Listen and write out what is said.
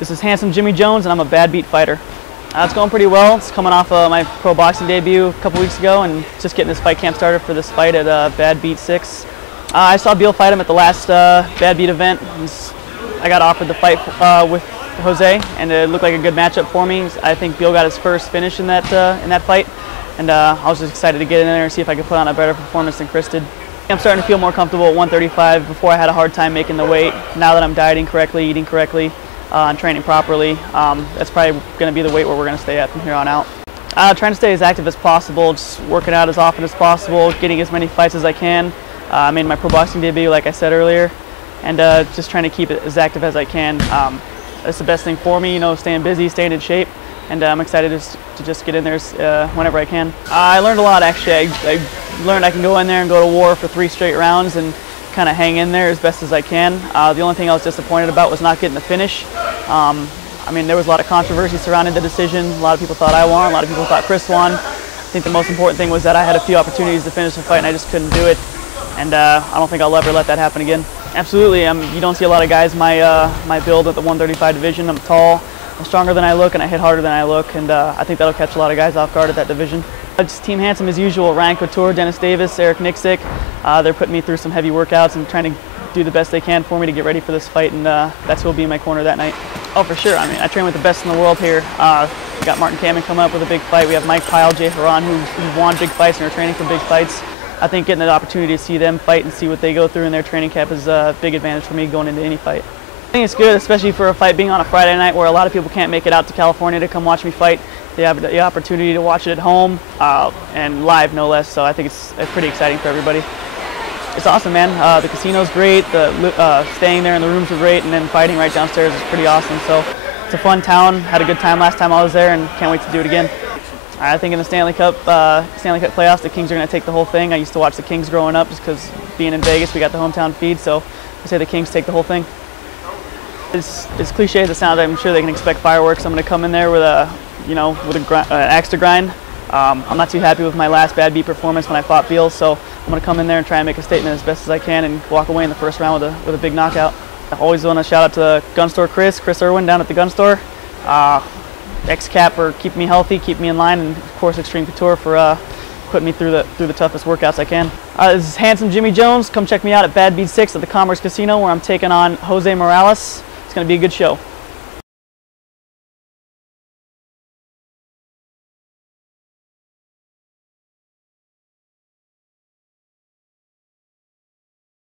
This is handsome Jimmy Jones, and I'm a Badbeat fighter. It's going pretty well. It's coming off my pro boxing debut a couple weeks ago, and just getting this fight camp started for this fight at Badbeat 6. I saw Beal fight him at the last Badbeat event. I got offered the fight with Jose, and it looked like a good matchup for me. I think Beal got his first finish in that fight, and I was just excited to get in there and see if I could put on a better performance than Chris did. I'm starting to feel more comfortable at 135. Before I had a hard time making the weight. Now that I'm dieting correctly, eating correctly, and training properly, that's probably going to be the weight where we're going to stay at from here on out. Trying to stay as active as possible, just working out as often as possible, getting as many fights as I can. I made my pro boxing debut, like I said earlier, and just trying to keep it as active as I can. That's the best thing for me, you know, staying busy, staying in shape, and I'm excited to just get in there whenever I can. I learned a lot, actually. I learned I can go in there and go to war for 3 straight rounds and kind of hang in there as best as I can. The only thing I was disappointed about was not getting the finish. I mean, there was a lot of controversy surrounding the decision. A lot of people thought I won, a lot of people thought Chris won. I think the most important thing was that I had a few opportunities to finish the fight and I just couldn't do it. And I don't think I'll ever let that happen again. Absolutely, you don't see a lot of guys my build at the 135 division. I'm tall, I'm stronger than I look, and I hit harder than I look, and I think that'll catch a lot of guys off guard at that division. Just Team Handsome as usual, Ryan Couture, Dennis Davis, Eric Nixick. They're putting me through some heavy workouts and trying to do the best they can for me to get ready for this fight, and that's who will be in my corner that night. Oh, for sure. I mean, I train with the best in the world here. We got Martin Kamen coming up with a big fight. We have Mike Pyle, Jay Haran, who won big fights and are training for big fights. I think getting the opportunity to see them fight and see what they go through in their training camp is a big advantage for me going into any fight. I think it's good, especially for a fight being on a Friday night where a lot of people can't make it out to California to come watch me fight. They have the opportunity to watch it at home and live, no less, so I think it's pretty exciting for everybody. It's awesome, man. The casino's great, staying there in the rooms are great, and then fighting right downstairs is pretty awesome. So it's a fun town, had a good time last time I was there, and can't wait to do it again. I think in the Stanley Cup playoffs, the Kings are going to take the whole thing. I used to watch the Kings growing up just because being in Vegas, we got the hometown feed, so I say the Kings take the whole thing. As cliche as it sounds, I'm sure they can expect fireworks. I'm going to come in there with an axe to grind. I'm not too happy with my last Badbeat performance when I fought Beal, so I'm going to come in there and try and make a statement as best as I can and walk away in the first round with a big knockout. I always want to shout out to Gun Store Chris Irwin down at the Gun Store. X-Cap for keeping me healthy, keeping me in line, and of course Extreme Couture for putting me through the toughest workouts I can. This is handsome Jimmy Jones. Come check me out at Badbeat 6 at the Commerce Casino where I'm taking on Jose Morales. It's going to be a good show.